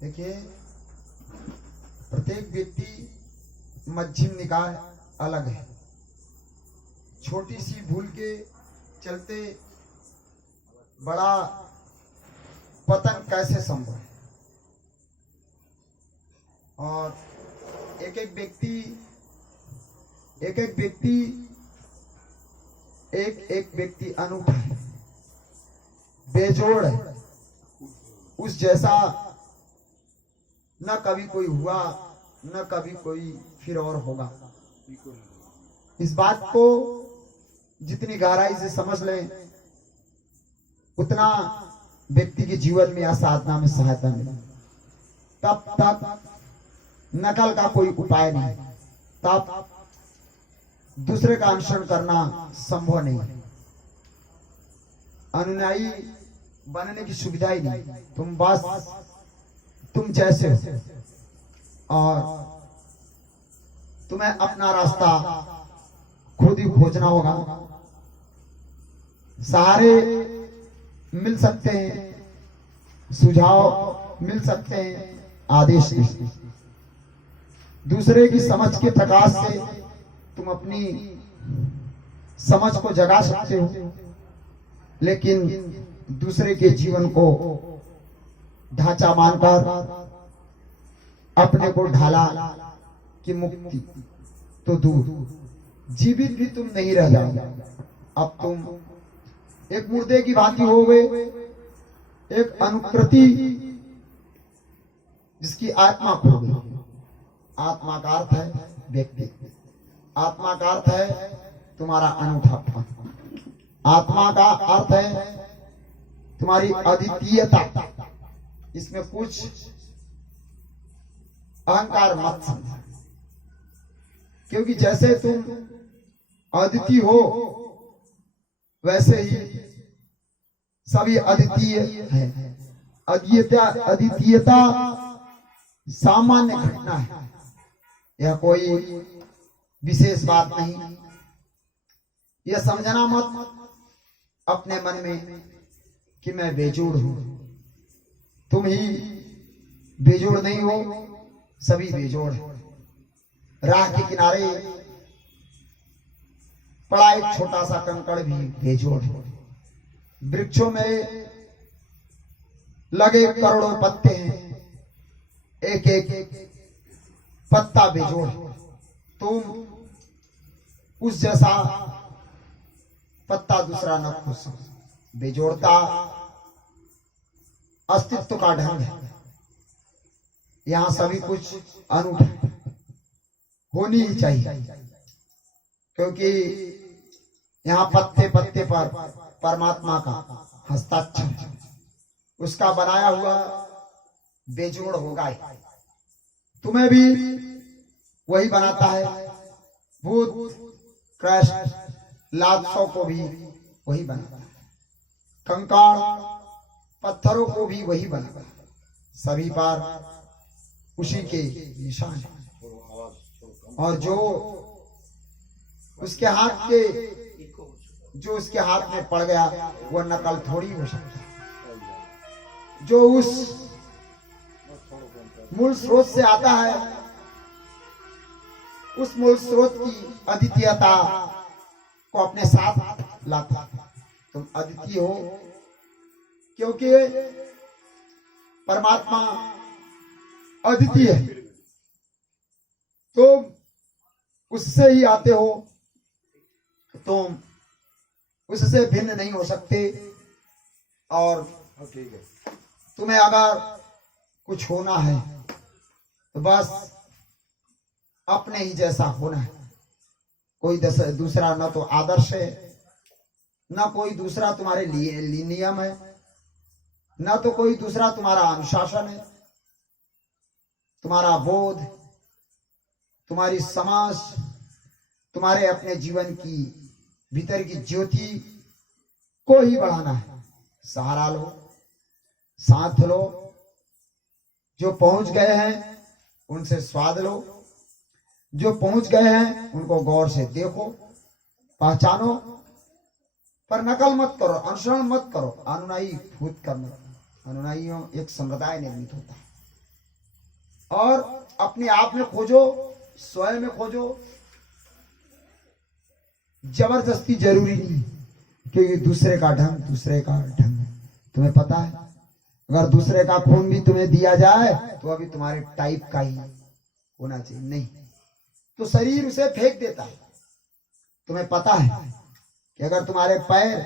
देखिए, प्रत्येक व्यक्ति मध्यम निकाय अलग है। छोटी सी भूल के चलते बड़ा पतन कैसे संभव है। और एक एक व्यक्ति अनूठा है, बेजोड़ है। उस जैसा न कभी कोई हुआ, न कभी कोई फिर और होगा। इस बात को जितनी गहराई से समझ लें, उतना व्यक्ति के जीवन में या साधना में सहायता मिले। तब तक नकल का कोई उपाय नहीं, तब दूसरे का अनुसरण करना संभव नहीं। अनुयायी बनने की सुविधा ही नहीं। तुम बस तुम जैसे हो और तुम्हें अपना रास्ता खुद ही खोजना होगा। सहारे मिल सकते हैं, सुझाव मिल सकते हैं, आदेश नहीं। दूसरे की समझ के प्रकाश से तुम अपनी समझ को जगा सकते हो, लेकिन दूसरे के जीवन को ढांचा मानकर अपने को ढाला कि मुक्ति तो दूर, जीवित भी तुम नहीं रह जाओगे। अब तुम एक मुर्दे की भांति हो गए, एक अनुकृति जिसकी आत्मा खो गई। आत्मा का अर्थ है व्यक्ति, आत्मा का अर्थ है तुम्हारा अनूठापन, आत्मा का अर्थ है तुम्हारी अद्वितीयता। इसमें कुछ अहंकार मत समझो, क्योंकि जैसे तुम अद्वितीय हो वैसे ही सभी अद्वितीय है। अद्वितीयता सामान्य घटना है, यह कोई विशेष बात नहीं। यह समझना मत अपने मन में कि मैं बेजोड़ हूं। तुम ही बेजोड़ नहीं हो, सभी बेजोड़ हैं। राह के किनारे पड़ा एक छोटा सा कंकड़ भी बेजोड़ है। वृक्षों में लगे करोड़ों पत्ते हैं, एक एक पत्ता बेजोड़ है। तुम उस जैसा पत्ता दूसरा न खोज सको। बेजोड़ता अस्तित्व का ढंग है। यहां सभी कुछ अनूठा होनी ही चाहिए, क्योंकि यहां पत्ते पत्ते पर परमात्मा का हस्ताक्षर है। उसका बनाया हुआ बेजोड़ होगा ही। तुम्हें भी वही बनाता है। भूत कृष्ण लादसों को भी वही बनाता है। कंकड़ पत्थरों को भी वही बनाता है। सभी पर उसी के निशान है। और जो उसके हाथ में पड़ गया वो नकल थोड़ी हो सकता है। जो उस मूल स्रोत से आता है, उस मूल स्रोत की अद्वितीयता को अपने साथ लाता है। तुम अद्वितीय हो क्योंकि परमात्मा अद्वितीय है। तुम उससे ही आते हो, तुम उससे भिन्न नहीं हो सकते। और तुम्हें अगर कुछ होना है तो बस अपने ही जैसा होना है। कोई दूसरा न तो आदर्श है, न कोई दूसरा तुम्हारे लिए नियम है, न तो कोई दूसरा तुम्हारा अनुशासन है। तुम्हारा बोध, तुम्हारी समझ, तुम्हारे अपने जीवन की भीतर की ज्योति को ही बढ़ाना है। सहारा लो, साथ लो। जो पहुंच गए हैं उनसे स्वाद लो। जो पहुंच गए हैं उनको गौर से देखो, पहचानो, पर नकल मत करो, अनुसरण मत करो। अनुयायी भूत करना। अनुयायियों एक संप्रदाय निर्मित होता है। और अपने आप में खोजो, स्वयं में खोजो। जबरदस्ती जरूरी नहीं, क्योंकि दूसरे का ढंग तुम्हें पता है, अगर दूसरे का खून भी तुम्हें दिया जाए तो अभी तुम्हारे टाइप का ही होना चाहिए, नहीं तो शरीर उसे फेंक देता है। तुम्हें पता है कि अगर तुम्हारे पैर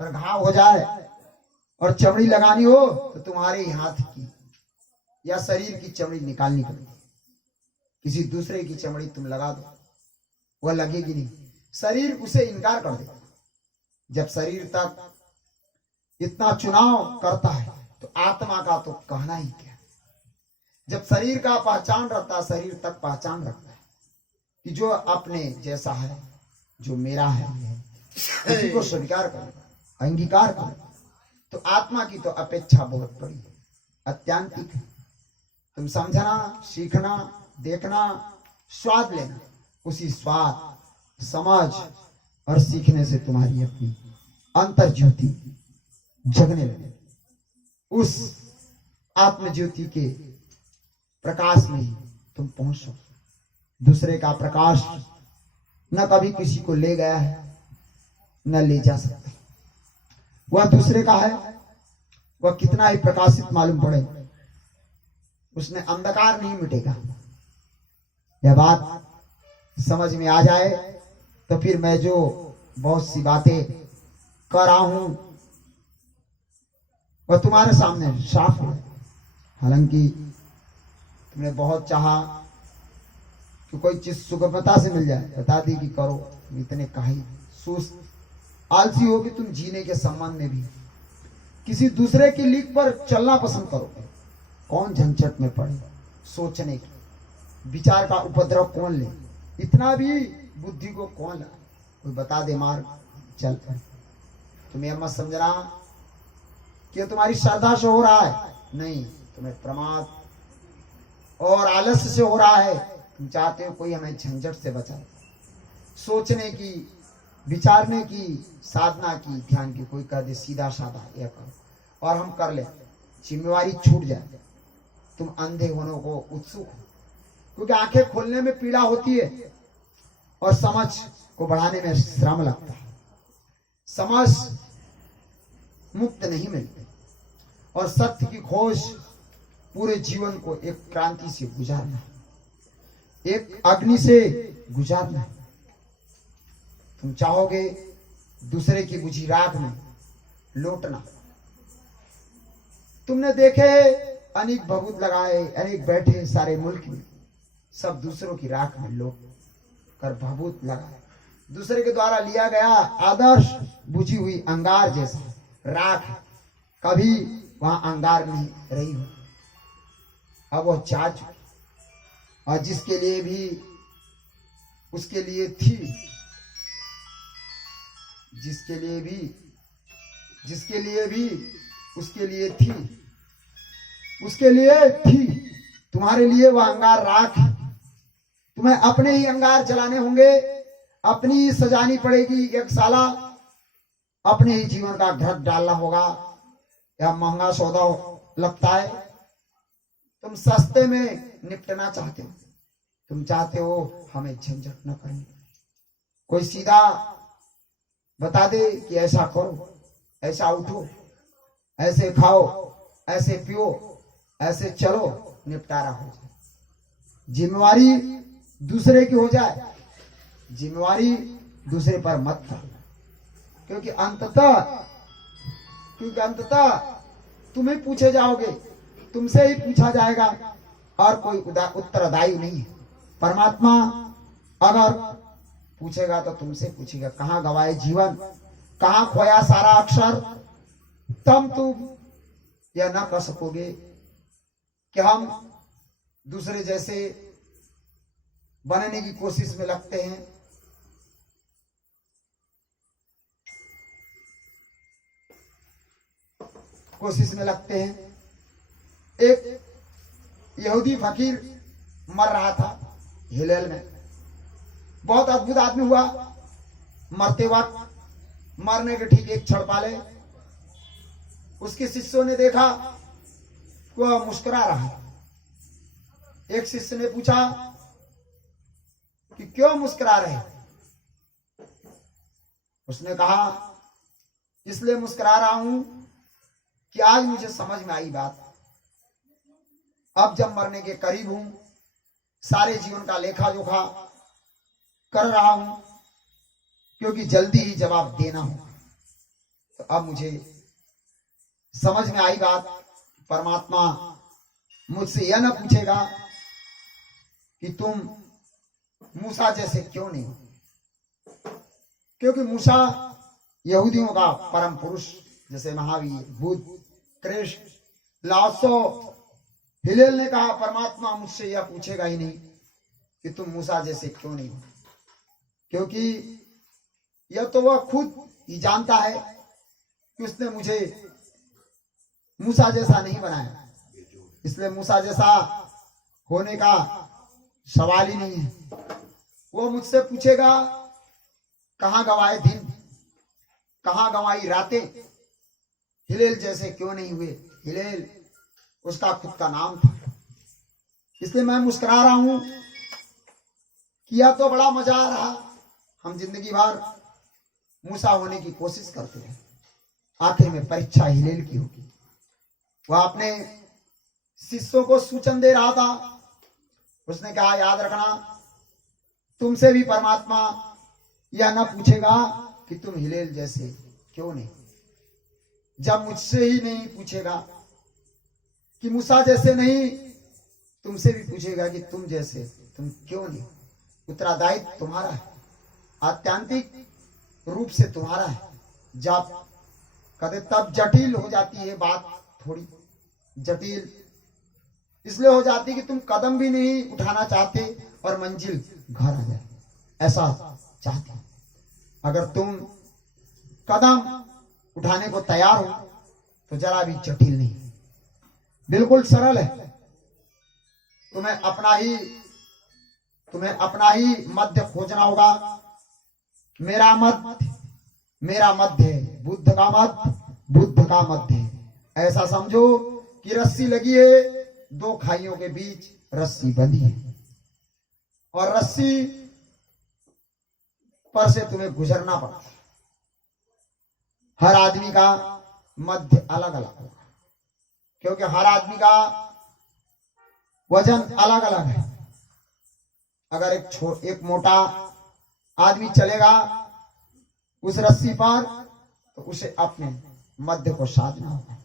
पर घाव हो जाए और चमड़ी लगानी हो तो तुम्हारे हाथ की या शरीर की चमड़ी निकालनी पड़ेगी। किसी दूसरे की चमड़ी तुम लगा दो, वह लगेगी नहीं, शरीर उसे इनकार कर देगा। जब शरीर तक इतना चुनाव करता है तो आत्मा का तो कहना ही क्या। जब शरीर का पहचान रहता है, शरीर तक पहचान रखता है कि जो अपने जैसा है, जो मेरा है, उसी को स्वीकार करेगा, अंगीकार करेगा। तो आत्मा की तो अपेक्षा बहुत बड़ी है, अत्यांतिक है। तुम समझना, सीखना, देखना, स्वाद लेना, उसी स्वाद, समझ और सीखने से तुम्हारी अपनी अंतर ज्योति जगने लगे। उस आत्म ज्योति के प्रकाश में ही तुम पहुंचो। दूसरे का प्रकाश न कभी किसी को ले गया है, न ले जा सकता। वह दूसरे का है, वह कितना ही प्रकाशित मालूम पड़े, उसमें अंधकार नहीं मिटेगा। यह बात समझ में आ जाए तो फिर मैं जो बहुत सी बातें कर रहा हूं वह तुम्हारे सामने साफ है। हालांकि तुमने बहुत चाहा कि कोई चीज सुगमता से मिल जाए, बता दी कि करो, इतने काही सुस्त आलसी हो कि तुम जीने के संबंध में भी किसी दूसरे की लीक पर चलना पसंद करोगे। कौन झंझट में पड़े, सोचने की, विचार का उपद्रव कौन ले, इतना भी बुद्धि को कौन लाए, कोई बता दे मार्ग चल पर। तुम्हें यह मत समझना कि तुम्हारी श्रद्धा से हो रहा है, नहीं, तुम्हें प्रमाद और आलस्य से हो रहा है। तुम चाहते हो कोई हमें झंझट से बचाए, सोचने की, विचारने की, साधना की, ध्यान की। कोई कह दे सीधा साधा यह करो और हम कर ले, जिम्मेवारी छूट जाए। तुम अंधे होने को उत्सुक हो, क्योंकि आंखें खोलने में पीड़ा होती है और समझ को बढ़ाने में श्रम लगता है। समझ मुक्त नहीं मिलती और सत्य की खोज पूरे जीवन को एक क्रांति से गुजारना है, एक अग्नि से गुजारना है। तुम चाहोगे दूसरे की बुझी राख में लौटना। तुमने देखे अनेक भभूत लगाए, अनेक बैठे सारे मुल्क में, सब दूसरों की राख में लौट कर भभूत लगाए। दूसरे के द्वारा लिया गया आदर्श बुझी हुई अंगार जैसा राख कभी वहां अंगार नहीं रही हो, अब वह जा चुकी। और जिसके लिए भी उसके लिए थी, जिसके लिए भी उसके लिए थी, उसके लिए थी, तुम्हारे लिए वह अंगार राख है। तुम्हें अपने ही अंगार जलाने होंगे, अपनी ही सजानी पड़ेगी एक साला, अपने ही जीवन का घट डालना होगा। यह महंगा सौदा लगता है। तुम सस्ते में निपटना चाहते हो, तुम चाहते हो हमें झंझट न करनी। कोई सीधा बता दे कि ऐसा करो, ऐसा उठो, ऐसे खाओ, ऐसे पियो, ऐसे चलो, निपटारा हो जाए। जिम्मेवारी दूसरे की हो जाए, जिम्मेवारी दूसरे पर मत डालो, क्योंकि अंततः तुम ही पूछे जाओगे, तुमसे ही पूछा जाएगा और कोई उत्तरदायी नहीं है। परमात्मा अगर पूछेगा तो तुमसे पूछेगा, कहां गवाए जीवन, कहां खोया सारा अक्षर। तब तुम यह ना कर सकोगे कि हम दूसरे जैसे बनने की कोशिश में लगते हैं। एक यहूदी फकीर मर रहा था हिलेल में, बहुत अद्भुत आदमी हुआ। मरते वक्त मरने के ठीक एक क्षण पहले उसके शिष्यों ने देखा वह मुस्कुरा रहा है। एक शिष्य ने पूछा कि क्यों मुस्कुरा रहे? उसने कहा इसलिए मुस्कुरा रहा हूं कि आज मुझे समझ में आई बात। अब जब मरने के करीब हूं, सारे जीवन का लेखा जोखा कर रहा हूं, क्योंकि जल्दी ही जवाब देना होगा। तो अब मुझे समझ में आई बात, परमात्मा मुझसे यह न पूछेगा कि तुम मूसा जैसे क्यों नहीं हो, क्योंकि मूसा यहूदियों का परम पुरुष, जैसे महावीर, बुद्ध, कृष्ण, लाओत्सो, हिलेल ने कहा परमात्मा मुझसे यह पूछेगा ही नहीं कि तुम मूसा जैसे क्यों नहीं हो, क्योंकि यह तो वह खुद ही जानता है कि उसने मुझे मूसा जैसा नहीं बनाया, इसलिए मूसा जैसा होने का सवाल ही नहीं है। वो मुझसे पूछेगा कहां गवाए दिन, कहां गवाई रातें, हिलेल जैसे क्यों नहीं हुए। हिलेल उसका खुद का नाम था, इसलिए मैं मुस्कुरा रहा हूं कि यह तो बड़ा मजा आ रहा। हम जिंदगी भर मूसा होने की कोशिश करते हैं, आखिर में परीक्षा हिलेल की होगी। वह अपने शिष्यों को सूचन दे रहा था। उसने कहा याद रखना, तुमसे भी परमात्मा यह न पूछेगा कि तुम हिलेल जैसे क्यों नहीं। जब मुझसे ही नहीं पूछेगा कि मूसा जैसे नहीं, तुमसे भी पूछेगा कि तुम जैसे तुम क्यों नहीं। उत्तरदायित्व तुम्हारा है, आत्यांतिक रूप से तुम्हारा है। जब कदे तब जटिल हो जाती है बात, थोड़ी जटिल इसलिए हो जाती कि तुम कदम भी नहीं उठाना चाहते और मंजिल घर आ जाए, ऐसा चाहते। अगर तुम कदम उठाने को तैयार हो तो जरा भी जटिल नहीं, बिल्कुल सरल है। तुम्हें अपना ही मध्य खोजना होगा। मेरा मध्य है, बुद्ध का मध्य, बुद्ध का मध्य है। ऐसा समझो कि रस्सी लगी है, दो खाइयों के बीच रस्सी बंधी है, और रस्सी पर से तुम्हें गुजरना पड़ता है। हर आदमी का मध्य अलग अलग होगा, क्योंकि हर आदमी का वजन अलग अलग है। अगर एक मोटा आदमी चलेगा उस रस्सी पर, तो उसे अपने मध्य को साधना होगा।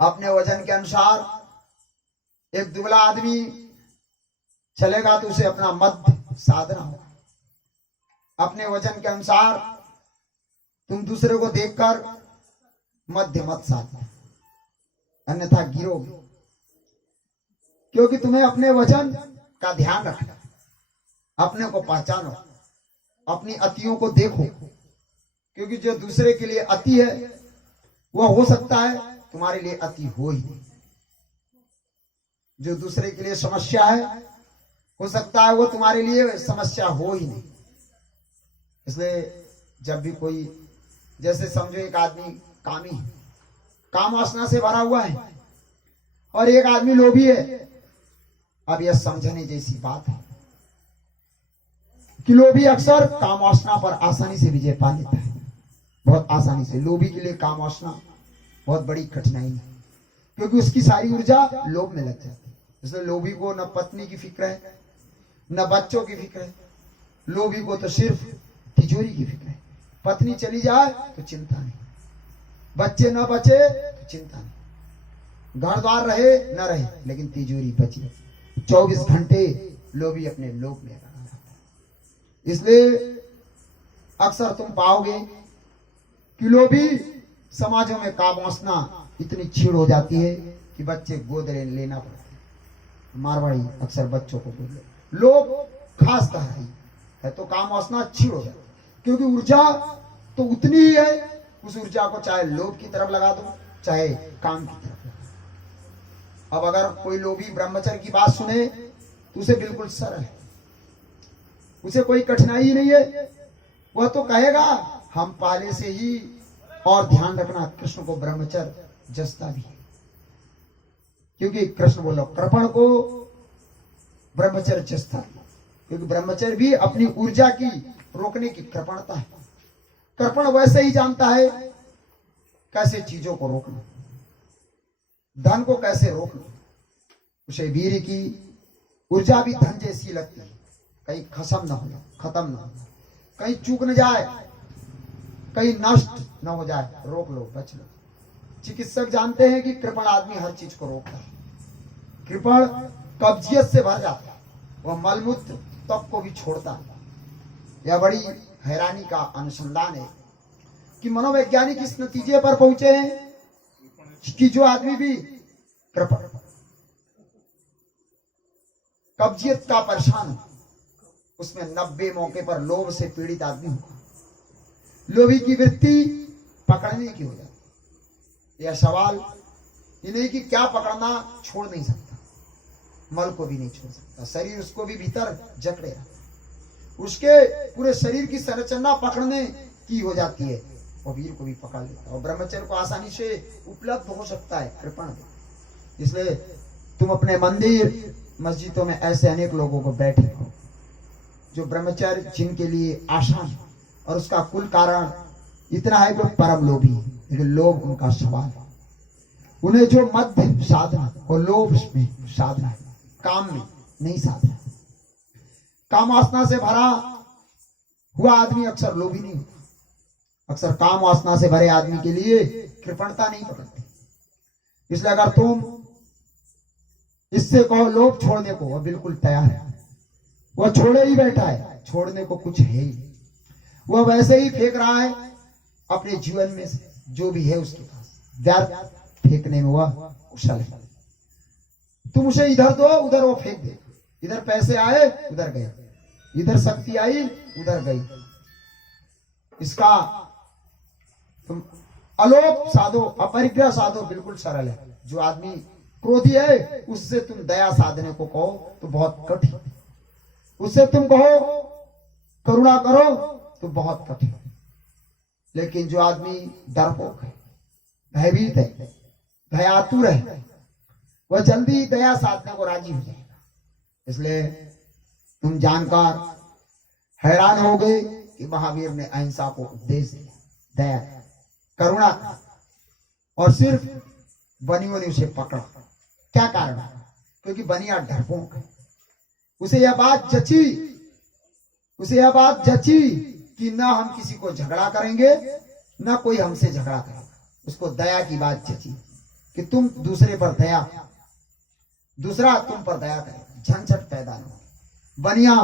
अपने वजन के अनुसार एक दुबला आदमी चलेगा तो उसे अपना मध्य साधना होगा। अपने वजन के अनुसार तुम दूसरे को देखकर मध्य मत साधना, अन्यथा गिरोगे। क्योंकि तुम्हें अपने वजन का ध्यान रखना, अपने को पहचानो, अपनी अतियों को देखो, क्योंकि जो दूसरे के लिए अति है वह हो सकता है तुम्हारे लिए अति हो ही नहीं। जो दूसरे के लिए समस्या है, हो सकता है वो तुम्हारे लिए समस्या हो ही नहीं। इसलिए जब भी कोई, जैसे समझो एक आदमी कामी है, काम वासना से भरा हुआ है, और एक आदमी लोभी है। अब यह समझने जैसी बात है कि लोभी अक्सर काम वासना पर आसानी से विजय पा लेता है, बहुत आसानी से। लोभी के लिए काम वासना बहुत बड़ी कठिनाई है, क्योंकि उसकी सारी ऊर्जा लोभ में लग जाती है। इसलिए लोभी को न पत्नी की फिक्र है, न बच्चों की फिक्र है। लोभी को तो सिर्फ तिजोरी की फिक्र है। पत्नी चली जाए तो चिंता नहीं, बच्चे न बचे तो चिंता नहीं, घर द्वार रहे न रहे, लेकिन तिजोरी बची। 24 घंटे लोभी अपने लोभ में रहा रहता है। इसलिए अक्सर तुम पाओगे कि लोभी समाजों में काम वासना इतनी छीड़ हो जाती है कि बच्चे गोद लेना पड़ता है। मारवाड़ी अक्सर बच्चों को गोद ले, लोग खास कह रही है तो काम वासना छीड़ हो जाती है, क्योंकि ऊर्जा तो उतनी ही है। उस ऊर्जा को चाहे लोभ की तरफ लगा दो, चाहे काम की तरफ लगा दो। अब अगर कोई लोभी ब्रह्मचर्य की बात सुने तो उसे बिल्कुल सरल है, उसे कोई कठिनाई ही नहीं है। वह तो कहेगा हम पहले से ही, और ध्यान रखना कृष्ण को ब्रह्मचर्य जसता भी है, क्योंकि कृष्ण बोलो कृपण को ब्रह्मचर्य स्तर, क्योंकि ब्रह्मचर्य भी अपनी ऊर्जा की रोकने की कृपणता है। कृपण वैसे ही जानता है कैसे चीजों को रोकना, धन को कैसे रोकना। उसे वीर की ऊर्जा भी धन जैसी लगती है, कहीं खत्म न हो, कहीं चूक न जाए, कहीं नष्ट न हो जाए, रोक लो, बच लो। चिकित्सक जानते हैं कि कृपण आदमी हर चीज को रोकता है। कृपण कब्जियत से भर जाता है, वह मलमूत्र तक को भी छोड़ता है। यह बड़ी हैरानी का अनुसंधान है कि मनोवैज्ञानिक इस नतीजे पर पहुंचे हैं कि जो आदमी भी कृपण कब्जियत का परेशान हो, उसमें 90 मौके पर लोभ से पीड़ित आदमी होगा। लोभी की वृत्ति पकड़ने की हो जाती। यह सवाल ये नहीं कि क्या पकड़ना, छोड़ नहीं सकता, मल को भी नहीं छोड़ सकता, शरीर उसको भी भीतर जकड़ेगा, उसके पूरे शरीर की संरचना पकड़ने की हो जाती है, और वीर को भी पकड़ लेता है, और ब्रह्मचर्य को आसानी से उपलब्ध हो सकता है कृपण। इसलिए तुम अपने मंदिर मस्जिदों में ऐसे अनेक लोगों को बैठे हो जो ब्रह्मचर्य जिनके लिए आसान है, और उसका कुल कारण इतना है कि परम लोभी है, लेकिन लोभ उनका सवाल है। उन्हें जो मध्य साधना और लोभ में साधना है, काम में नहीं साधना। काम वासना से भरा हुआ आदमी अक्सर लोभी नहीं होता। अक्सर काम वासना से भरे आदमी के लिए कृपणता नहीं पकड़ती। इसलिए अगर तुम इससे कहो लोभ छोड़ने को, वह बिल्कुल तैयार है, वह छोड़े ही बैठा है, छोड़ने को कुछ है ही। वह वैसे ही फेंक रहा है अपने जीवन में से जो भी है उसके पास, व्यर्थ फेंकने में वह कुशल है। तुम उसे इधर दो, उधर वो फेंक दे। इधर पैसे आए, उधर गए, इधर शक्ति आई, उधर गई। इसका तुम अलोप साधो, अपरिग्रह साधो, बिल्कुल सरल है। जो आदमी क्रोधी है उससे तुम दया साधने को कहो तो बहुत कठिन, उससे तुम कहो करुणा करो तो बहुत कठिन। लेकिन जो आदमी डरपोक है, भयभीत है, भयातुर है, वह जल्दी दया साधने को राजी हो जाएगा। इसलिए तुम जानकर हैरान हो गए कि महावीर ने अहिंसा को उपदेश दिया, दया, करुणा, और सिर्फ बनियों ने उसे पकड़ा। क्या कारण है? क्योंकि बनिया डरपोक है। उसे यह बात जची कि ना हम किसी को झगड़ा करेंगे, ना कोई हमसे झगड़ा करेगा। उसको दया की बात जची कि तुम दूसरे पर दया, दूसरा तुम पर दया करे, झंझट पैदा न हो। बनिया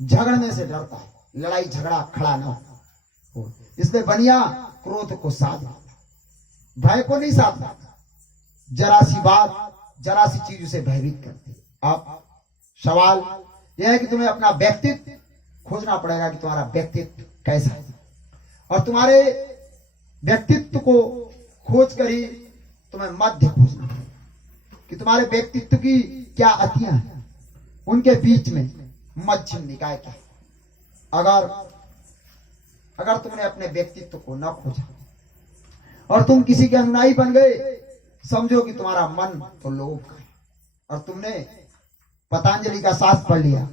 झगड़ने से डरता है, लड़ाई झगड़ा खड़ा न हो। इसलिए बनिया क्रोध को साध लेता, भय को नहीं साध लेता। जरा सी बात, जरा सी चीज उसे भयभीत करती। अब सवाल यह है कि तुम्हें अपना व्यक्तित्व खोजना पड़ेगा कि तुम्हारा व्यक्तित्व कैसा है, और तुम्हारे व्यक्तित्व को खोज कर ही तुम्हें मध्य खोजना है कि तुम्हारे व्यक्तित्व की क्या अतियां हैं, उनके बीच में मध्यम निकाय क्या है। अगर तुमने अपने व्यक्तित्व को न खोजा और तुम किसी के अनुयायी बन गए, समझो कि तुम्हारा मन तो लोभ का है, और तुमने पतंजलि का शास्त्र पढ़ लिया,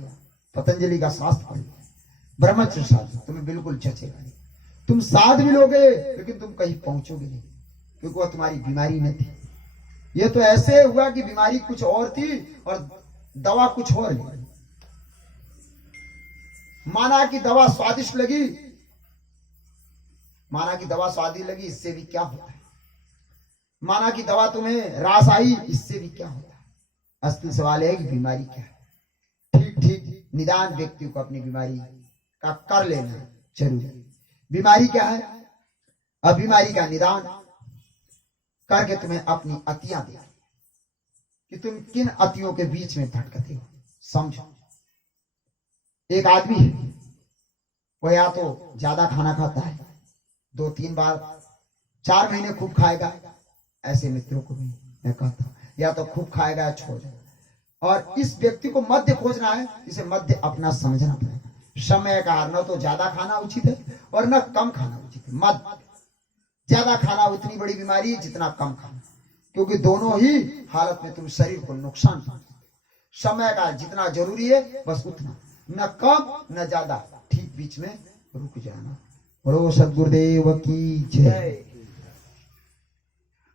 ब्रह्मचर्य शास्त्र तुम्हें बिल्कुल जचेगा नहीं। तुम साध भी लोगे लेकिन तुम कहीं पहुंचोगे नहीं, क्योंकि वह तुम्हारी बीमारी नहीं थी। यह तो ऐसे हुआ कि बीमारी कुछ और थी और दवा कुछ और लगी। माना कि दवा स्वादिष्ट लगी, इससे भी क्या होता है? माना कि दवा तुम्हें रास आई, इससे भी क्या होता है? असली सवाल है कि बीमारी क्या है। ठीक निदान व्यक्ति को अपनी बीमारी का कर लेना जरूरी है। बीमारी क्या है? अब बीमारी का निदान करके तुम्हें अपनी अतियां दे कि तुम किन अतियों के बीच में भटकते हो। समझो, एक आदमी है, वह या तो ज्यादा खाना खाता है, 2-3 बार, 4 महीने खूब खाएगा। ऐसे मित्रों को भी मैं कहता हूं, या तो खूब खाएगा या छोड़ देगा। और इस व्यक्ति को मध्य खोजना है, इसे मध्य अपना समझना पड़ेगा। समय का न तो ज्यादा खाना उचित है और न कम खाना उचित है। मध्य, ज्यादा खाना उतनी बड़ी बीमारी है जितना कम खाना, क्योंकि दोनों ही हालत में तुम शरीर को नुकसान पहुंचाते। समय का जितना जरूरी है बस उतना, न कम न ज्यादा, ठीक बीच में रुक जाना। बोलो सदगुरुदेव की जय।